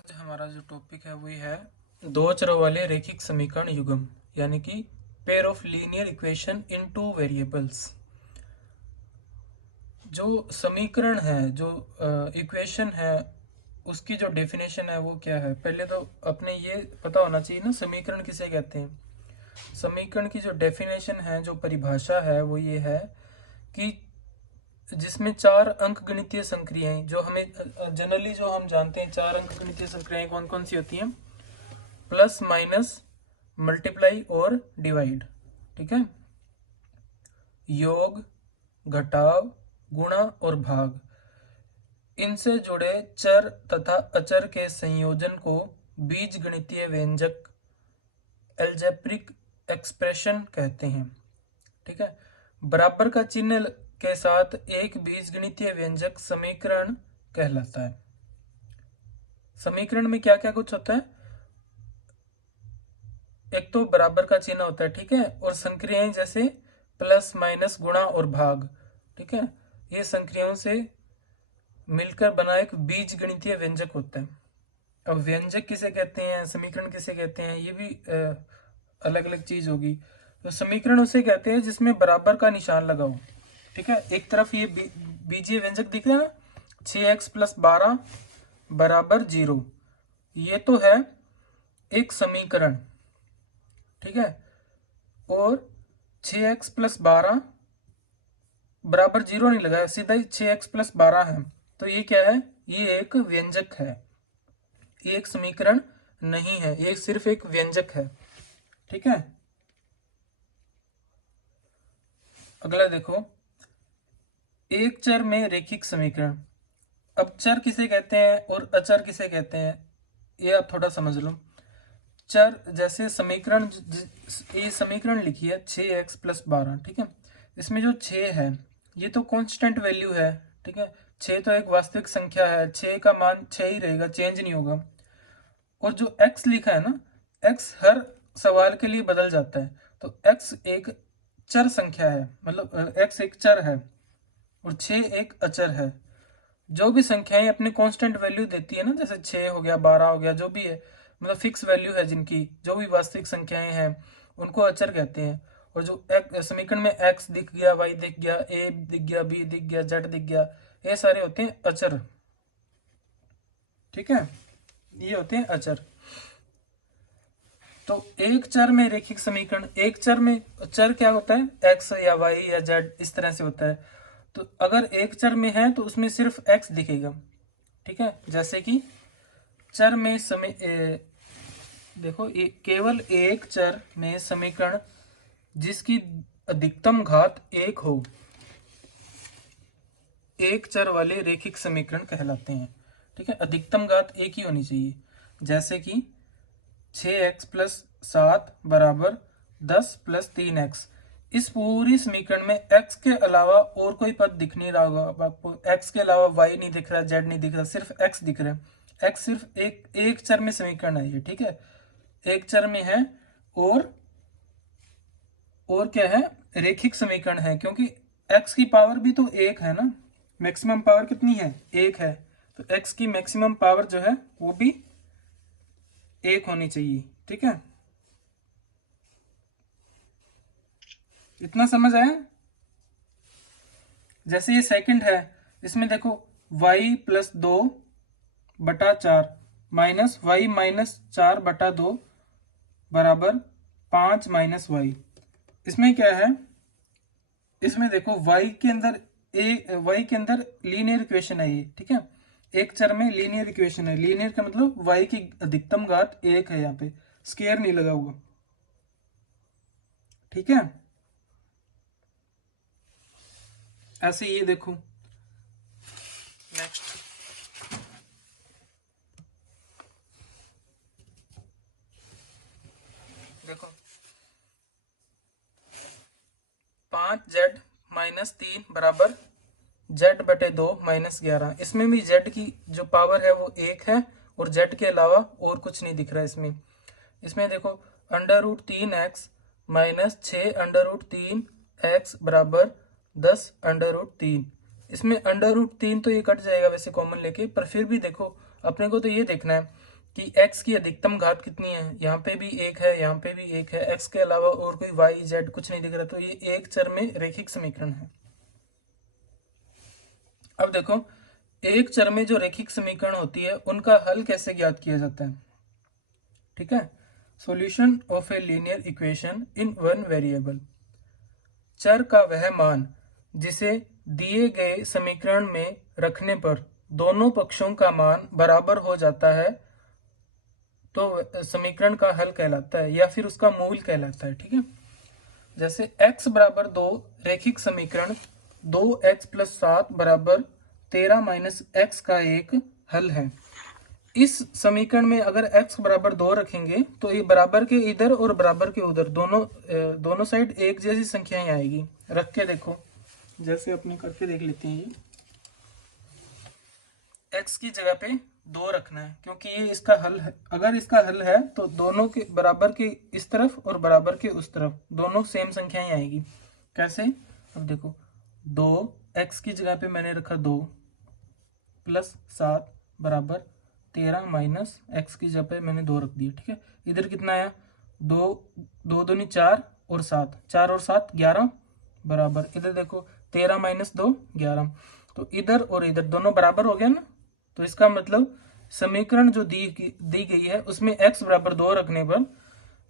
आज हमारा जो टॉपिक है वही है दो चरों वाले रैखिक समीकरण युग्म यानी कि pair of linear equation in two variables. जो समीकरण है, जो इक्वेशन है, उसकी जो डेफिनेशन है वो क्या है। पहले तो अपने ये पता होना चाहिए ना समीकरण किसे कहते हैं। समीकरण की जो डेफिनेशन है, जो परिभाषा है वो ये है कि जिसमें चार अंक गणितीय संक्रियाएं, जो हमें जनरली जो हम जानते हैं चार अंक गणितीय संक्रियाएं कौन कौन सी होती हैं, प्लस माइनस मल्टीप्लाई और डिवाइड। ठीक है, योग, घटाव, गुणा और भाग, इनसे जुड़े चर तथा अचर के संयोजन को बीज गणितीय व्यंजक एल्जेब्रिक एक्सप्रेशन कहते हैं। ठीक है, बराबर का चिन्ह के साथ एक बीजगणितीय व्यंजक समीकरण कहलाता है। समीकरण में क्या क्या कुछ होता है, एक तो बराबर का चिन्ह होता है, ठीक है, और संक्रियाएं जैसे प्लस माइनस गुणा और भाग। ठीक है, ये संक्रियाओं से मिलकर बना एक बीज गणितीय व्यंजक होता है। अब व्यंजक किसे कहते हैं, समीकरण किसे कहते हैं, ये भी अलग अलग चीज होगी। तो समीकरण उसे कहते हैं जिसमें बराबर का निशान लगा हो। ठीक है, एक तरफ ये बीजीय व्यंजक दिख रहा है ना, 6x प्लस 12 बराबर 0, ये तो है एक समीकरण। ठीक है, और 6x प्लस 12 बराबर 0 नहीं लगा, सीधा ही 6x प्लस 12 है, तो ये क्या है, ये एक व्यंजक है, ये एक समीकरण नहीं है, ये सिर्फ एक व्यंजक है। ठीक है, अगला देखो, एक चर में रैखिक समीकरण। अब चर किसे कहते हैं और अचर किसे कहते हैं, ये आप थोड़ा समझ लो। चर जैसे समीकरण, ये समीकरण लिखी है 6x प्लस 12। ठीक है, इसमें जो 6 है ये तो कांस्टेंट वैल्यू है। ठीक है, 6 तो एक वास्तविक संख्या है, 6 का मान 6 ही रहेगा, चेंज नहीं होगा। और जो x लिखा है ना, x हर सवाल के लिए बदल जाता है, तो x एक चर संख्या है, मतलब x एक चर है और 6 एक अचर है। जो भी संख्याएं अपने कांस्टेंट वैल्यू देती है ना, जैसे 6 हो गया, 12 हो गया, जो भी है, मतलब फिक्स वैल्यू है जिनकी, जो भी वास्तविक संख्याएं हैं उनको अचर कहते हैं। और जो समीकरण में x दिख गया, y दिख गया, a दिख गया, b दिख गया, z दिख गया, ये सारे होते हैं अचर। ठीक है, ये होते हैं अचर। तो एक चर में रैखिक समीकरण, एक चर में चर क्या होता है, x या y या z, इस तरह से होता है। तो अगर एक चर में है तो उसमें सिर्फ x दिखेगा। ठीक है, जैसे कि चर में देखो, केवल एक चर में समीकरण जिसकी अधिकतम घात 1 हो, एक चर वाले रैखिक समीकरण कहलाते हैं। ठीक है, अधिकतम घात 1 ही होनी चाहिए। जैसे कि 6x प्लस 7 बराबर 10 प्लस 3x। इस पूरी समीकरण में x के अलावा और कोई पद दिख नहीं रहा होगा आपको, x के अलावा y नहीं दिख रहा, z नहीं दिख रहा, सिर्फ x दिख रहा है। x सिर्फ एक चर में समीकरण है ये। ठीक है, एक चर में है और क्या है, रैखिक समीकरण है, क्योंकि x की पावर भी तो 1 है ना, मैक्सिमम पावर कितनी है, 1 है, तो x की मैक्सिमम पावर जो है वो भी 1 होनी चाहिए। ठीक है, इतना समझ आया। जैसे ये सेकंड है, इसमें देखो y प्लस 2 बटा 4 माइनस वाई माइनस 4 बटा 2 बराबर 5 माइनस वाई। इसमें क्या है, इसमें देखो y के अंदर y के अंदर लीनियर इक्वेशन है ये। ठीक है, एक चर में लीनियर इक्वेशन है, लीनियर का मतलब y की अधिकतम घात 1 है, यहाँ पे स्केयर नहीं लगा हुआ। ठीक है, ऐसे ये देखो नेक्स्ट, देखो 5z माइनस 3 बराबर z बटे 2 माइनस 11। इसमें भी z की जो पावर है वो 1 है और z के अलावा और कुछ नहीं दिख रहा इसमें। इसमें देखो under root 3x minus 6 under root 3x बराबर 10 अंडर रूट 3। इसमें अंडर रूट 3 तो ये कट जाएगा वैसे कॉमन लेके, पर फिर भी देखो अपने को तो ये देखना है कि x की अधिकतम घात कितनी है, यहाँ पे भी एक है, यहाँ पे भी एक है, x के अलावा और कोई y z कुछ नहीं दिख रहा, तो ये एक चर में रेखिक समीकरण है। अब देखो, एक चर में जो रेखिक समीकरण होती है उनका हल कैसे ज्ञात किया जाता है। ठीक है, solution of a linear equation in one variable. चर का वह मान जिसे दिए गए समीकरण में रखने पर दोनों पक्षों का मान बराबर हो जाता है तो समीकरण का हल कहलाता है, या फिर उसका मूल कहलाता है। ठीक है, जैसे x बराबर 2 रेखिक समीकरण 2x प्लस 7 बराबर 13 माइनस एक्स का एक हल है। इस समीकरण में अगर x बराबर 2 रखेंगे तो ये बराबर के इधर और बराबर के उधर दोनों साइड एक जैसी संख्याएं आएगी। रख के देखो, जैसे अपने करके देख लेते हैं। ये x की जगह पे 2 रखना है क्योंकि ये इसका हल है। अगर इसका हल है तो दोनों के बराबर के इस तरफ और बराबर के उस तरफ दोनों सेम संख्याएं आएगी। कैसे, अब देखो, 2x की जगह पे मैंने रखा 2 प्लस 7 बराबर 13 माइनस एक्स की जगह पे मैंने 2 रख दिया। ठीक है, इधर कितना आया, 2 दूनी 4 और 7, 4 और 7 11 बराबर, इधर देखो 13 माइनस 2 11, तो इधर और इधर दोनों बराबर हो गया ना। तो इसका मतलब समीकरण जो दी गई है उसमें x बराबर 2 रखने पर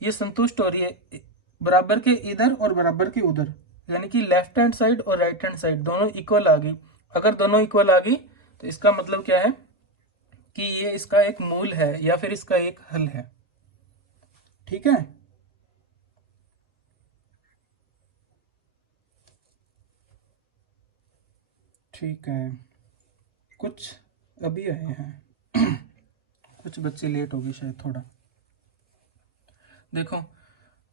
ये संतुष्ट हो रही है, बराबर के इधर और बराबर के उधर, यानी कि लेफ्ट हैंड साइड और राइट हैंड साइड दोनों इक्वल आ गई। अगर दोनों इक्वल आ गई तो इसका मतलब क्या है कि ये इसका एक मूल है या फिर इसका एक हल है। ठीक है, ठीक है, कुछ अभी आए हैं कुछ बच्चे लेट हो गए शायद थोड़ा। देखो,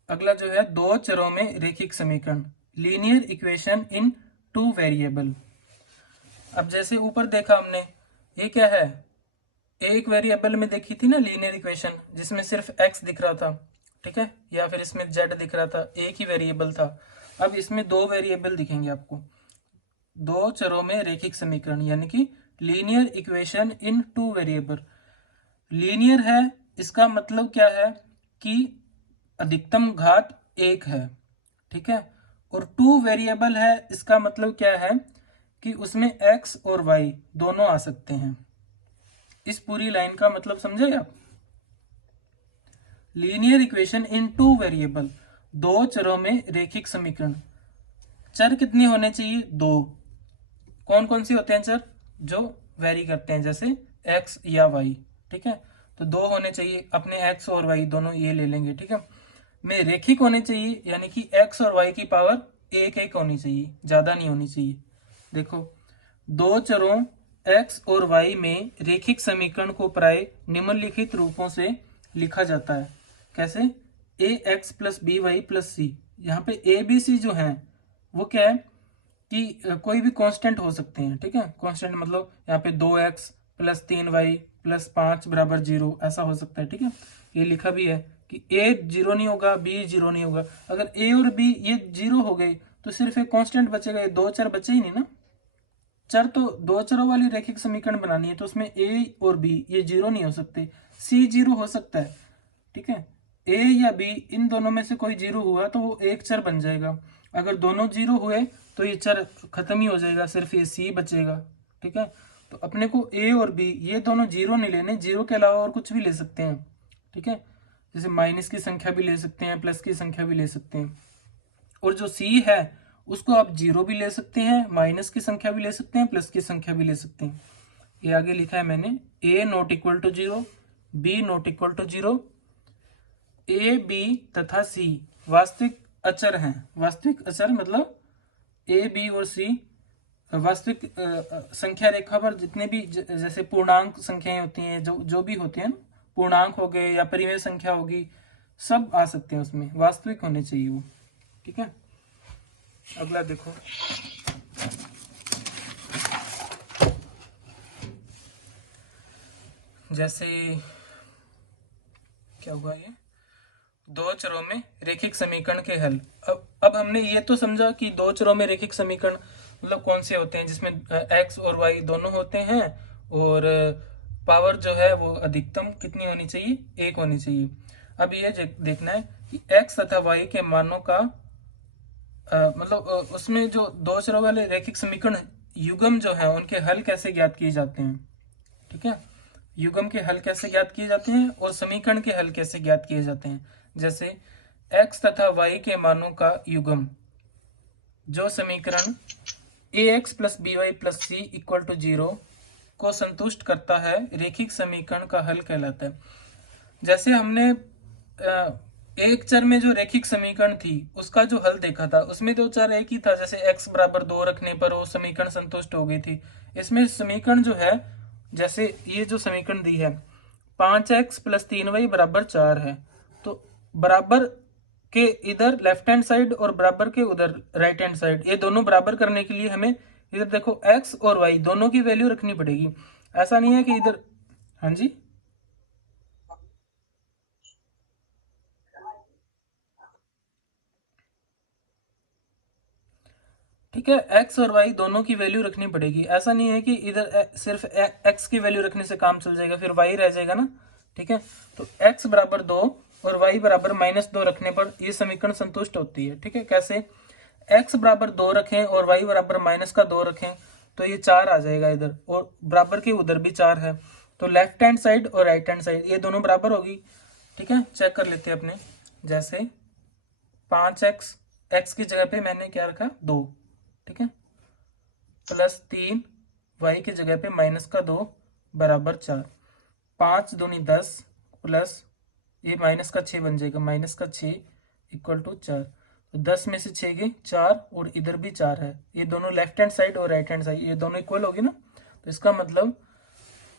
अगला जो है दो चरों में रेखिक समीकरण, linear equation in two variable. अब जैसे ऊपर देखा हमने, ये क्या है, एक वेरिएबल में देखी थी ना लीनियर इक्वेशन जिसमें सिर्फ x दिख रहा था। ठीक है, या फिर इसमें z दिख रहा था, एक ही वेरिएबल था। अब इसमें दो वेरिएबल दिखेंगे आपको, दो चरों में रेखिक समीकरण, यानी कि linear equation in two variable. Linear है, इसका मतलब क्या है कि अधिकतम घात एक है। ठीक है, और टू वेरिएबल है, इसका मतलब क्या है कि उसमें x और y दोनों आ सकते हैं। इस पूरी लाइन का मतलब समझे आप। Linear equation in two variable, दो चरों में रेखिक समीकरण। चर कितने होने चाहिए, दो। कौन कौन से होते हैं चर, जो वेरी करते हैं, जैसे x या y। ठीक है, तो दो होने चाहिए, अपने x और y दोनों ये ले लेंगे। ठीक है, में रेखिक होने चाहिए, यानी कि x और y की पावर एक एक होनी चाहिए, ज्यादा नहीं होनी चाहिए। देखो, दो चरों x और y में रेखिक समीकरण को प्राय निम्नलिखित रूपों से लिखा जाता है। कैसे, ax plus B Y plus C. यहाँ पे ए बी सी जो है वो क्या है कि कोई भी कांस्टेंट हो सकते हैं। ठीक है, कांस्टेंट मतलब यहाँ पे 2x प्लस 3y प्लस 5 बराबर 0 ऐसा हो सकता है। ठीक है, ये लिखा भी है कि a 0 नहीं होगा, b 0 नहीं होगा। अगर a और b ये 0 हो गए तो सिर्फ एक कांस्टेंट बचेगा, ये दो चर बचे ही नहीं ना। चर तो दो चरों वाली रेखिक समीकरण बनानी है तो उसमें a और b ये 0 नहीं हो सकते, c 0 हो सकता है। ठीक है, a या b इन दोनों में से कोई 0 हुआ तो वो एक चर बन जाएगा। अगर दोनों 0 हुए तो ये चर खत्म ही हो जाएगा, सिर्फ ये c बचेगा। ठीक है, तो अपने को a और b ये दोनों 0 नहीं लेने, 0 के अलावा और कुछ भी ले सकते हैं। ठीक है, जैसे माइनस की संख्या भी ले सकते हैं, प्लस की संख्या भी ले सकते हैं। और जो c है उसको आप 0 भी ले सकते हैं, माइनस की संख्या भी ले सकते हैं, प्लस की संख्या भी ले सकते हैं। ये आगे लिखा है मैंने, a not equal to 0, b not equal to 0, A B तथा सी वास्तविक अचर हैं। वास्तविक अचर मतलब ए बी और सी वास्तविक संख्या रेखा पर जितने भी जैसे पूर्णांक संख्याएं होती हैं, जो भी होती हैं, पूर्णांक हो गए या परिमेय संख्या होगी, सब आ सकते हैं उसमें, वास्तविक होने चाहिए वो। ठीक है, अगला देखो, जैसे क्या हुआ, ये दो चरों में रेखिक समीकरण के हल। अब हमने ये तो समझा कि दो चरों में रेखिक समीकरण मतलब कौन से होते हैं, जिसमें x और y दोनों होते हैं और पावर जो है वो अधिकतम कितनी होनी चाहिए, 1 होनी चाहिए। अब ये देखना है कि x तथा y के मानों का मतलब उसमें जो दो चरों वाले रैखिक समीकरण युग्म जो है उनके हल कैसे ज्ञात किए जाते हैं। ठीक है, युग्म के हल कैसे ज्ञात किए जाते हैं और समीकरण के हल कैसे ज्ञात किए जाते हैं। जैसे x तथा y के मानों का युग्म, जो समीकरण ax plus B Y plus C equal to 0 को संतुष्ट करता है, रेखिक समीकरण का हल कहलाता है। जैसे हमने एक चर में जो रैखिक समीकरण थी उसका जो हल देखा था, उसमें तो चर एक ही था, जैसे x बराबर 2 रखने पर वो समीकरण संतुष्ट हो गई थी। इसमें समीकरण जो है, जैसे ये जो समीकरण दी है 5x प्लस 3y बराबर 4 है, तो बराबर के इधर लेफ्ट हैंड साइड और बराबर के उधर राइट हैंड साइड, ये दोनों बराबर करने के लिए हमें इधर देखो x और y दोनों की वैल्यू रखनी पड़ेगी। ऐसा नहीं है कि इधर, हाँ जी, ठीक है, एक्स और वाई दोनों की वैल्यू रखनी पड़ेगी। ऐसा नहीं है कि इधर सिर्फ एक्स की वैल्यू रखने से काम चल जाएगा, फिर वाई रह जाएगा ना। ठीक है, तो एक्स बराबर 2 और वाई बराबर -2 रखने पर ये समीकरण संतुष्ट होती है। ठीक है, कैसे, एक्स बराबर 2 रखें और वाई बराबर -2 रखें तो ये 4 आ जाएगा इधर, और बराबर के उधर भी 4 है, तो लेफ्ट हैंड साइड और राइट हैंड साइड ये दोनों बराबर होगी। ठीक है, चेक कर लेते हैं अपने, जैसे 5x, एक्स की जगह पे मैंने क्या रखा 2, ठीक है, प्लस 3 वाई की जगह पे -2 बराबर 4, 5 दूनी 10 प्लस ये -6 बन जाएगा, -6 इक्वल टू 4, तो 10 में से 6 गए 4 और इधर भी 4 है, ये दोनों लेफ्ट हैंड साइड और राइट हैंड साइड ये दोनों इक्वल होगी ना। तो इसका मतलब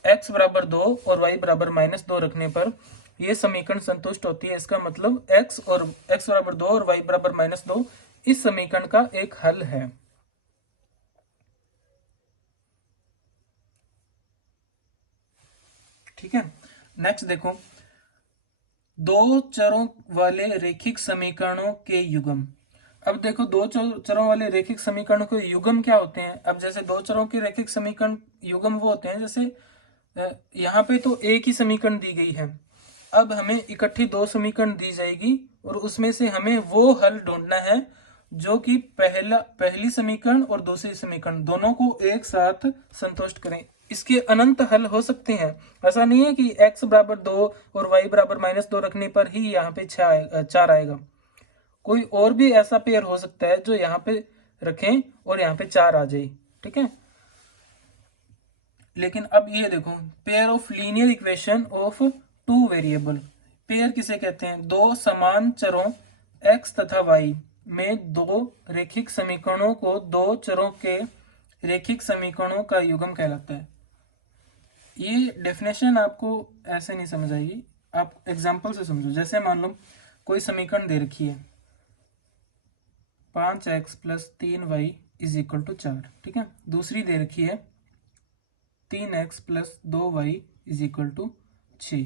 x बराबर 2 और y बराबर -2 रखने पर ये समीकरण संतुष्ट होती है। इसका मतलब x बराबर 2 और y बराबर -2 इस समीकरण का एक हल है। ठीक है, नेक्स्ट देखो, दो चरों वाले रैखिक समीकरणों के युग्म। अब देखो, दो चरों वाले रैखिक समीकरणों के युग्म क्या होते हैं। अब जैसे दो चरों के रैखिक समीकरण युग्म वो होते हैं, जैसे यहाँ पे तो एक ही समीकरण दी गई है, अब हमें इकट्ठी दो समीकरण दी जाएगी और उसमें से हमें वो हल ढूंढना है जो कि पहली समीकरण और दूसरी समीकरण दोनों को एक साथ संतुष्ट करें। इसके अनंत हल हो सकते हैं, ऐसा नहीं है कि x बराबर 2 और y बराबर -2 रखने पर ही यहाँ पे 4 आएगा। कोई और भी ऐसा पेयर हो सकता है जो यहाँ पे रखें और यहाँ पे 4 आ जाए। ठीक है, लेकिन अब ये देखो, pair of linear equation of two variable, pair किसे कहते हैं, दो समान चरों x तथा y में दो रैखिक समीकरणों को दो चरों के रैखिक समीकरणों का युग्म कहलाता है। ये डेफिनेशन आपको ऐसे नहीं समझ आएगी, आप एग्जाम्पल से समझो। जैसे मान लो कोई समीकरण दे रखी है 5x plus 3y is equal to 4, ठीक है, दूसरी दे रखी है 3x plus 2y is equal to 6।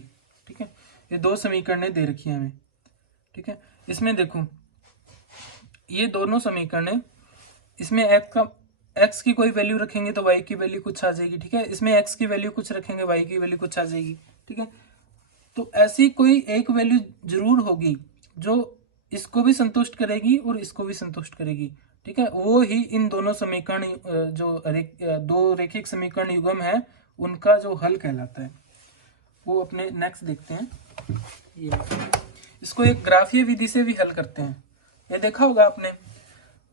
ठीक है, ये दो समीकरणें दे रखी हैं हमें। ठीक है, इसमें देखो ये दोनों समीकरण है, इसमें x की कोई वैल्यू रखेंगे तो y की वैल्यू कुछ आ जाएगी। ठीक है, इसमें x की वैल्यू कुछ रखेंगे, y की वैल्यू कुछ आ जाएगी। ठीक है, तो ऐसी कोई एक वैल्यू जरूर होगी जो इसको भी संतुष्ट करेगी और इसको भी संतुष्ट करेगी। ठीक है, वो ही इन दोनों समीकरण जो दो रैखिक समीकरण युग्म है उनका जो हल कहलाता है। वो अपने नेक्स्ट देखते हैं, ये इसको एक ग्राफीय विधि से भी हल करते हैं। ये देखा होगा आपने,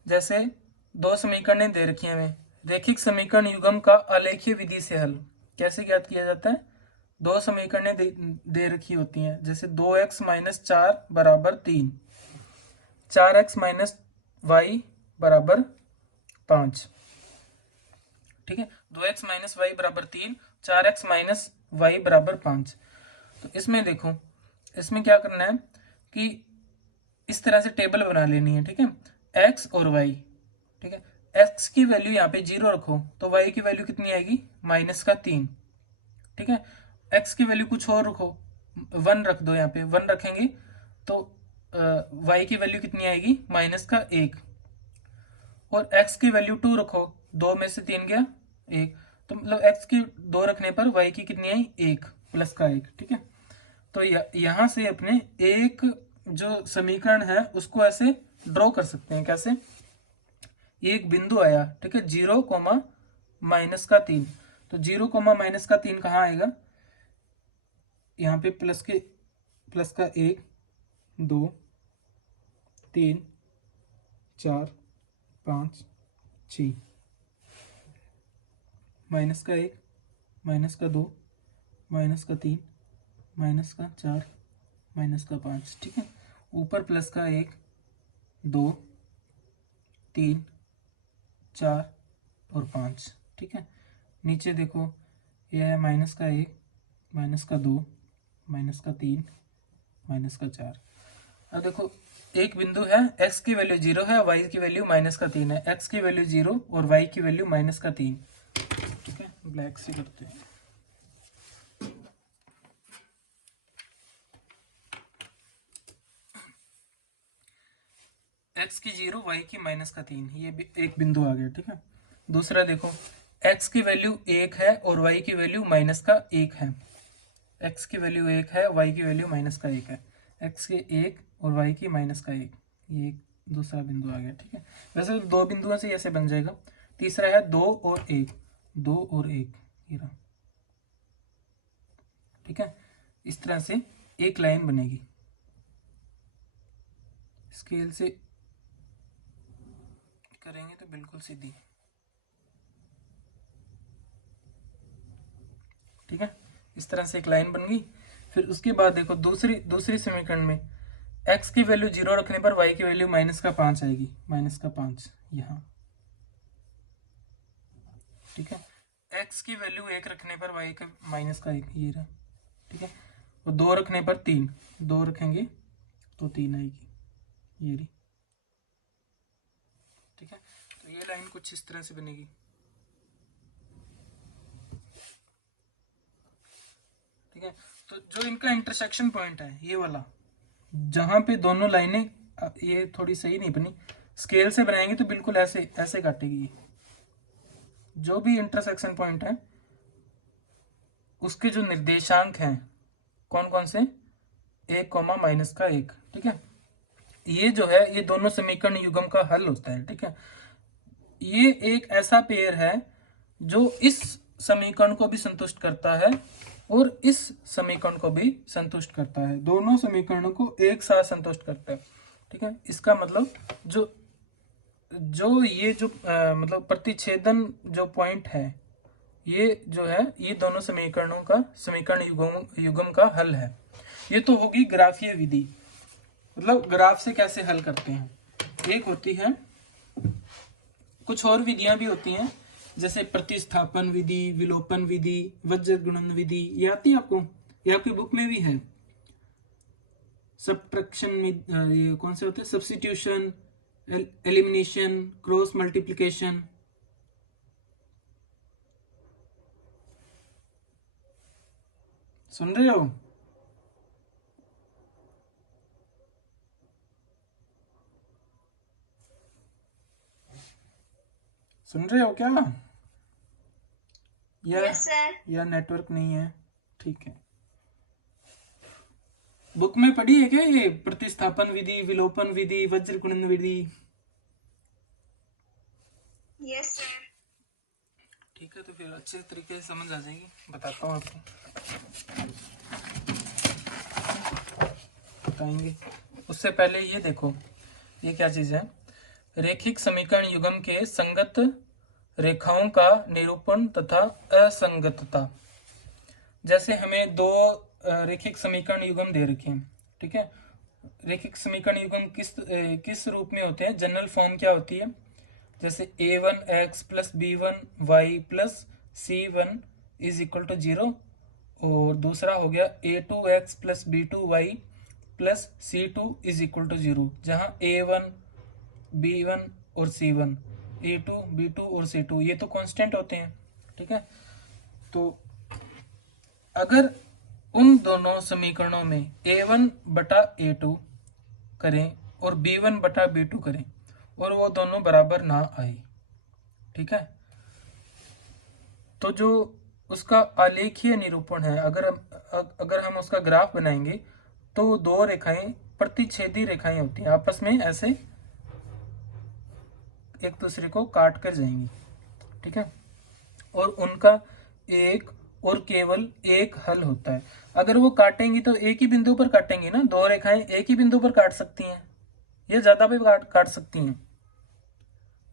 जैसे दो समीकरणें दे रखी हैं हमें, रैखिक समीकरण युग्म का आलेखीय विधि से हल कैसे ज्ञात किया जाता है। दो समीकरणें दे रखी होती हैं, जैसे 2x - 4 बराबर 3, 4x - y बराबर 5। ठीक है, 2x - y बराबर 3, 4x - y बराबर 5। तो इसमें देखो, इसमें क्या करना है कि इस तरह से टेबल बना लेनी है। ठीक है, x और y, ठीक है, x की वैल्यू यहाँ पे 0 रखो तो y की वैल्यू कितनी आएगी, -3। ठीक है, x की वैल्यू कुछ और रखो, 1 रख दो, यहाँ पे 1 रखेंगे तो y की वैल्यू कितनी आएगी, -1, और x की वैल्यू 2 रखो, 2 में से 3 गया 1, तो मतलब x की 2 रखने पर y की कितनी आई, 1 प्लस का 1। ठीक है, तो यहां से अपने एक जो समीकरण है उसको ऐसे ड्रॉ कर सकते हैं। कैसे, एक बिंदु आया, ठीक है, 0, -3। तो 0, -3 कहाँ आएगा, यहाँ पे प्लस का 1, 2, 3, 4, 5, 6, माइनस का 1, माइनस का 2, माइनस का 3, माइनस का 4, माइनस का 5। ठीक है, ऊपर प्लस का 1, 2, 3, 4 और 5। ठीक है, नीचे देखो यह है माइनस का 1, माइनस का 2, माइनस का 3, माइनस का 4। अब देखो एक बिंदु है, x की वैल्यू 0 है, y की वैल्यू -3 है। x की वैल्यू 0 और y की वैल्यू -3। ठीक है, ब्लैक से करते हैं। x की 0, y की -3, ये एक बिंदु आ गया। ठीक है, दूसरा देखो x की वैल्यू 1 है और y की वैल्यू -1 है। x की वैल्यू 1 है, y की वैल्यू -1 है। x के 1 और y की -1, ये एक दूसरा बिंदु आ गया। ठीक है, वैसे तो 2 बिंदुओं से ऐसे बन जाएगा। तीसरा है 2 और 1, 2 और 1, ये रहा। ठीक है, इस तरह से एक लाइन बनेगी। स्केल से करेंगे तो बिल्कुल सीधी। ठीक है, इस तरह से एक लाइन बन गई। फिर उसके बाद देखो दूसरी समीकरण में x की वैल्यू 0 रखने पर y की वैल्यू -5 आएगी, -5 यहाँ। ठीक है, x की वैल्यू 1 रखने पर y का -1, ये रहा। ठीक है, और 2 रखने पर 3, 2 रखेंगे तो 3 आएगी, ये रही। ठीक है, तो ये लाइन कुछ इस तरह से बनेगी। ठीक है, तो जो इनका इंटरसेक्शन पॉइंट है ये वाला, जहां पे दोनों लाइनें, ये थोड़ी सही नहीं बनी, स्केल से बनाएंगे तो बिल्कुल ऐसे ऐसे काटेगी। जो भी इंटरसेक्शन पॉइंट है उसके जो निर्देशांक हैं, कौन कौन से, 1, -1। ठीक है, ये जो है ये दोनों समीकरण युग्म का हल होता है। ठीक है, ये एक ऐसा पेयर है जो इस समीकरण को भी संतुष्ट करता है और इस समीकरण को भी संतुष्ट करता है, दोनों समीकरणों को एक साथ संतुष्ट करता है। ठीक है, इसका मतलब जो जो ये जो मतलब प्रतिच्छेदन जो पॉइंट है, ये जो है ये दोनों समीकरणों का समीकरण युग्म का हल है। ये तो होगी ग्राफीय विधि, मतलब ग्राफ से कैसे हल करते हैं। एक होती है, कुछ और विधियां भी होती हैं, जैसे प्रतिस्थापन विधि, विलोपन विधि, वज्र गुणन विधि, ये आती है आपको, ये आपकी बुक में भी है। सब्ट्रैक्शन में ये कौन से होते हैं, सब्स्टिट्यूशन, एलिमिनेशन, क्रॉस मल्टीप्लिकेशन। सुन रहे हो, सुन रहे हो क्या, या yes, या नेटवर्क नहीं है। ठीक है, बुक में पढ़ी है क्या ये प्रतिस्थापन विधि, विलोपन विधि, वज्र गुणन विधि। yes, sir. ठीक है, तो फिर अच्छे तरीके से समझ आ जाएगी। बताता हूँ आपको, बताएंगे। उससे पहले ये देखो, ये क्या चीज़ है, रैखिक समीकरण युग्म के संगत रेखाओं का निरूपण तथा असंगतता। जैसे हमें दो रैखिक समीकरण युग्म दे रखे हैं। ठीक है, रैखिक समीकरण युग्म किस रूप में होते हैं, जनरल फॉर्म क्या होती है, जैसे a1x + b1y + c1 = 0, और दूसरा हो गया a2x + b2y + c2 = 0, जहाँ a1, b1 और c1, a2, b2 और c2 ये तो कांस्टेंट होते हैं। ठीक है, तो अगर उन दोनों समीकरणों में a1/a2 करें और b1/b2 करें और वो दोनों बराबर ना आए, ठीक है, तो जो उसका आलेखीय निरूपण है, अगर हम उसका ग्राफ बनाएंगे तो दो रेखाएं प्रतिच्छेदी रेखाएं होती हैं, आपस में ऐसे एक दूसरे को काट कर जाएंगी, ठीक है, और उनका एक और केवल एक हल होता है। अगर वो काटेंगी तो एक ही बिंदु पर काटेंगी ना, दो रेखाएं एक ही बिंदु पर काट सकती हैं, ये ज्यादा भी काट सकती हैं।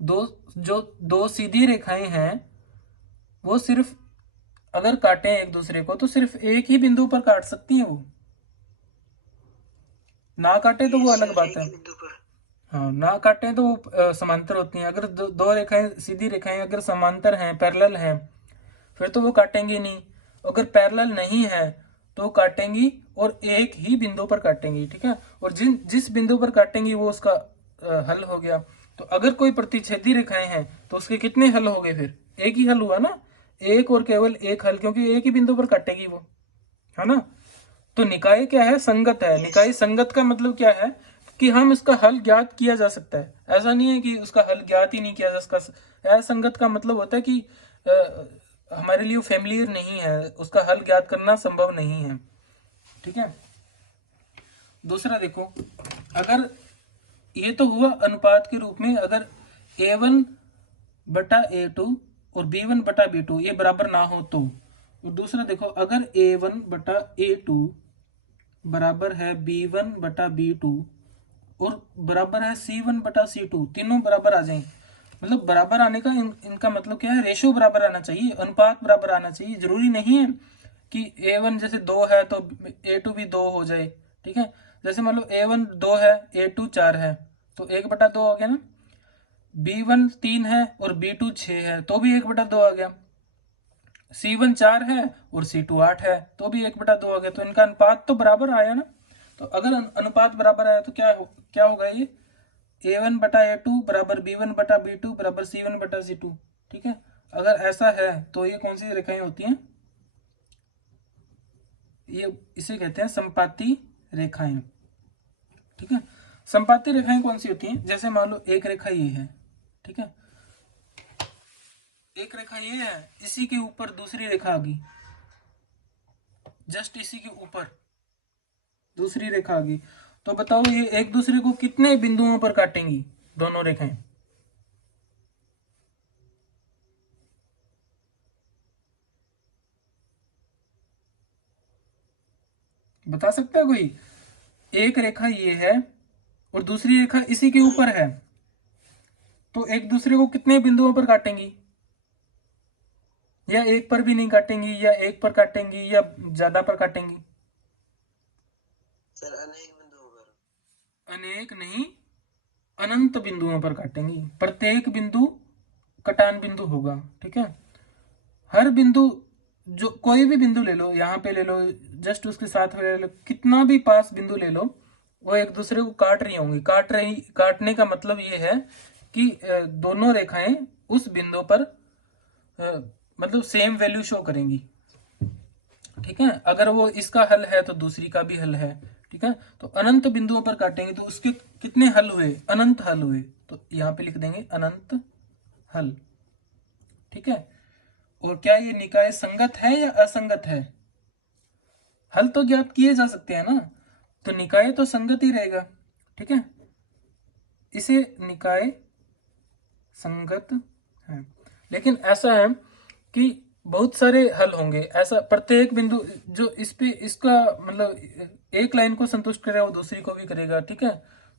दो सीधी रेखाएं हैं वो सिर्फ अगर काटें एक दूसरे को तो सिर्फ एक ही बिंदु पर काट सकती हैं, वो ना काटे तो वो अलग बात है। हाँ, ना काटे तो वो समांतर होती हैं। अगर दो रेखाएं सीधी रेखाएं अगर समांतर हैं, पैरेलल हैं, फिर तो वो काटेंगी नहीं। अगर पैरेलल नहीं है तो काटेंगी और एक ही बिंदु पर काटेंगी, ठीक है, और जिस बिंदु पर काटेंगी वो उसका हल हो गया। तो अगर कोई प्रतिच्छेदी रेखाएं हैं तो उसके कितने हल हो गए, फिर एक ही हल हुआ ना, एक और केवल एक हल, क्योंकि एक ही बिंदु पर काटेगी वो, है ना। तो निकाय क्या है, संगत है। निकाय संगत का मतलब क्या है कि हम इसका हल ज्ञात किया जा सकता है, ऐसा नहीं है कि उसका हल ज्ञात ही नहीं किया जा सकता। असंगत का मतलब होता है कि हमारे लिए फैमिलियर नहीं है, उसका हल ज्ञात करना संभव नहीं है, ठीक है। दूसरा देखो, अगर ये तो हुआ अनुपात के रूप में, अगर a1 बटा a2 और b1 बटा b2 ये बराबर ना हो तो। और दूसरा देखो, अगर a1 बटा a2 बराबर है b1 बटा b2 और बराबर है c1 बटा c2, तीनों बराबर आ जाएं, मतलब बराबर आने का इनका मतलब क्या है, रेशो बराबर आना चाहिए, अनुपात बराबर आना चाहिए। जरूरी नहीं है कि a1 जैसे 2 है तो a2 भी 2 हो जाए, ठीक है। जैसे मान लो a1 2 है, a2 4 है, तो 1/2 हो गया ना। b1 3 है और b2 6 है, तो भी 1/2 आ गया। c1 4 है और c2 8 है, तो भी 1/2 आ गया। तो इनका अनुपात तो बराबर आया ना। तो अगर अनुपात बराबर आया तो क्या होगा, ये a1 बटा a2 बराबर b1 बटा b2 बराबर c1 बटा c2, ठीक है। अगर ऐसा है तो ये कौन सी रेखाएं होती हैं, ये इसे कहते हैं संपाती रेखाएं, ठीक है। संपाती रेखाएं कौन सी होती हैं, जैसे मान लो एक रेखा ये है, ठीक है, एक रेखा ये है, इसी के ऊपर दूसरी रेखा आ गई, जस्ट इसी के ऊपर दूसरी रेखा आ गई, तो बताओ ये एक दूसरे को कितने बिंदुओं पर काटेंगी दोनों रेखाएं, बता सकता है कोई। एक रेखा ये है और दूसरी रेखा इसी के ऊपर है, तो एक दूसरे को कितने बिंदुओं पर काटेंगी, या एक पर भी नहीं काटेंगी, या एक पर काटेंगी, या ज्यादा पर काटेंगी। सर अनेक बिंदुओं पर। अनेक नहीं, अनंत बिंदुओं पर काटेंगी। प्रत्येक बिंदु कटान बिंदु होगा, ठीक है। हर बिंदु, जो कोई भी बिंदु ले लो, यहाँ पे ले लो, जस्ट उसके साथ में ले लो, कितना भी पास बिंदु ले लो, वो एक दूसरे को काट रही होंगी। काटने का मतलब ये है कि दोनों रेखाएं उस बिंदु पर मतलब सेम वैल्यू शो करेंगी, ठीक है। अगर वो इसका हल है तो दूसरी का भी हल है, ठीक है। तो अनंत बिंदुओं पर काटेंगे तो उसके कितने हल हुए, अनंत हल हुए, तो यहाँ पे लिख देंगे अनंत हल, ठीक है। और क्या ये निकाय संगत है या असंगत है, हल तो ज्ञात किए जा सकते हैं ना, तो निकाय तो संगत ही रहेगा, ठीक है। इसे निकाय संगत है। लेकिन ऐसा है कि बहुत सारे हल होंगे, ऐसा प्रत्येक बिंदु जो इस पे इसका मतलब एक लाइन को संतुष्ट करेगा वो दूसरी को भी करेगा, ठीक है।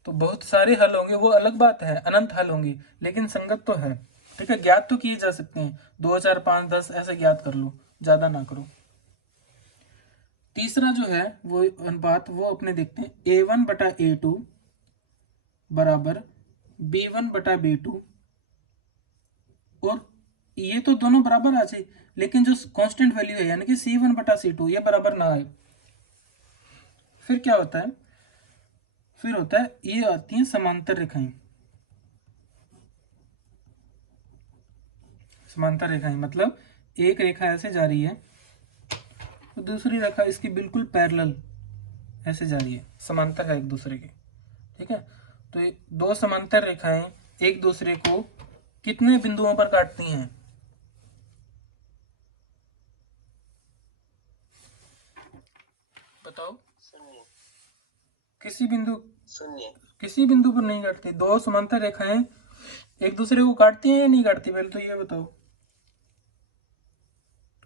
तो बहुत सारे हल होंगे, वो अलग बात है, अनंत हल होंगे, लेकिन संगत तो है, ठीक है। ज्ञात तो किए जा सकते हैं, 2 4 5 10 ऐसे ज्ञात कर लो, ज्यादा ना करो। तीसरा जो है वो अनुपात, वो अपने देखते हैं, a1 बटा a2 बराबर b1 बटा b2, और ये तो दोनों बराबर आ जाए, लेकिन जो कांस्टेंट वैल्यू है यानी कि c1 बटा c2 ये बराबर ना आए, फिर क्या होता है, फिर होता है ये आती हैं समांतर रेखाएं। समांतर रेखाएं मतलब एक रेखा ऐसे जा रही है तो दूसरी रेखा इसकी बिल्कुल पैरेलल ऐसे जा रही है, समांतर है एक दूसरे के, ठीक है। तो ये दो समांतर रेखाएं एक दूसरे को कितने बिंदुओं पर काटती हैं, बताओ। शून्य। किसी बिंदु शून्य। किसी बिंदु पर नहीं काटती। दो समांतर रेखाएं एक दूसरे को काटती हैं या नहीं काटती, पहले तो ये बताओ।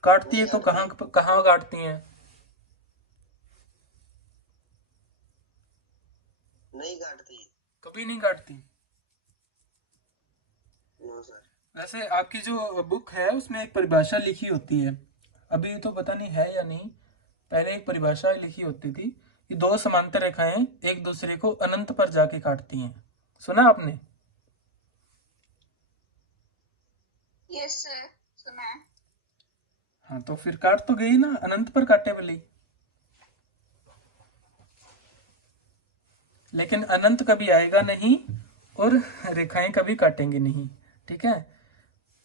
काटती है नहीं तो कहाँ काटती। कहाँ काटती हैं? नहीं काटती। कभी नहीं काटती। No sir. वैसे आपकी जो बुक है उसमें एक परिभाषा लिखी होती है, अभी तो पता नहीं है या नहीं, पहले एक परिभाषा लिखी होती थी कि दो समांतर रेखाएं एक दूसरे को अनंत पर जाके काटती हैं। सुना आपने? यस सर, सुना है। हाँ, तो फिर काट तो गई ना, अनंत पर काटे भले, लेकिन अनंत कभी आएगा नहीं और रेखाएं कभी काटेंगे नहीं। ठीक है,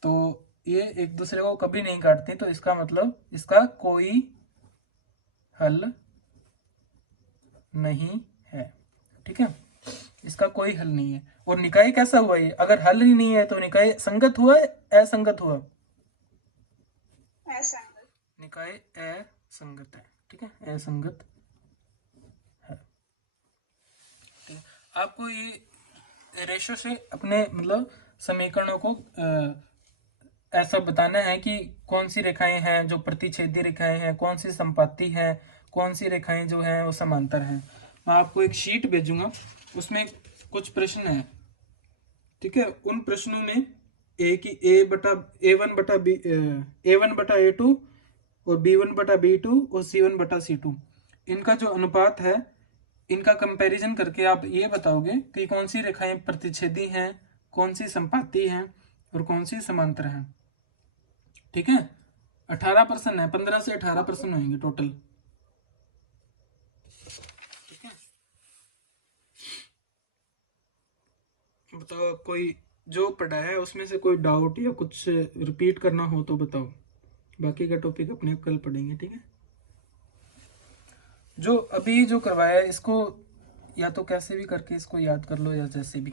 तो ये एक दूसरे को कभी नहीं काटती, तो इसका मतलब इसका कोई हल नहीं है। ठीक है, इसका कोई हल नहीं है। और निकाय कैसा हुआ ये? अगर हल ही नहीं है तो निकाय संगत हुआ असंगत हुआ? असंगत। निकाय असंगत है। ठीक है, असंगत है। ठीक है? आपको ये रेशो से अपने मतलब समीकरणों को ऐसा बताना है कि कौन सी रेखाएं हैं जो प्रतिच्छेदी रेखाएं हैं, कौन सी संपाती है, कौन सी रेखाएं जो हैं वो समांतर हैं। मैं आपको एक शीट भेजूंगा, उसमें कुछ प्रश्न है। ठीक है, उन प्रश्नों में A1/A2 और B1/B2 और C1/C2 इनका जो अनुपात है, इनका कंपैरिजन करके आप ये बताओगे कि कौन सी रेखाएं प्रतिच्छेदी हैं, कौन सी संपाती हैं और कौन सी समांतर हैं। ठीक है, 18 प्रश्न है, 15 से 18 प्रश्न होंगे टोटल। ठीक है, बताओ कोई जो पढ़ा है उसमें से कोई डाउट या कुछ रिपीट करना हो तो बताओ, बाकी का टॉपिक अपने कल पढ़ेंगे। ठीक है, जो अभी जो करवाया है इसको या तो कैसे भी करके इसको याद कर लो या जैसे भी।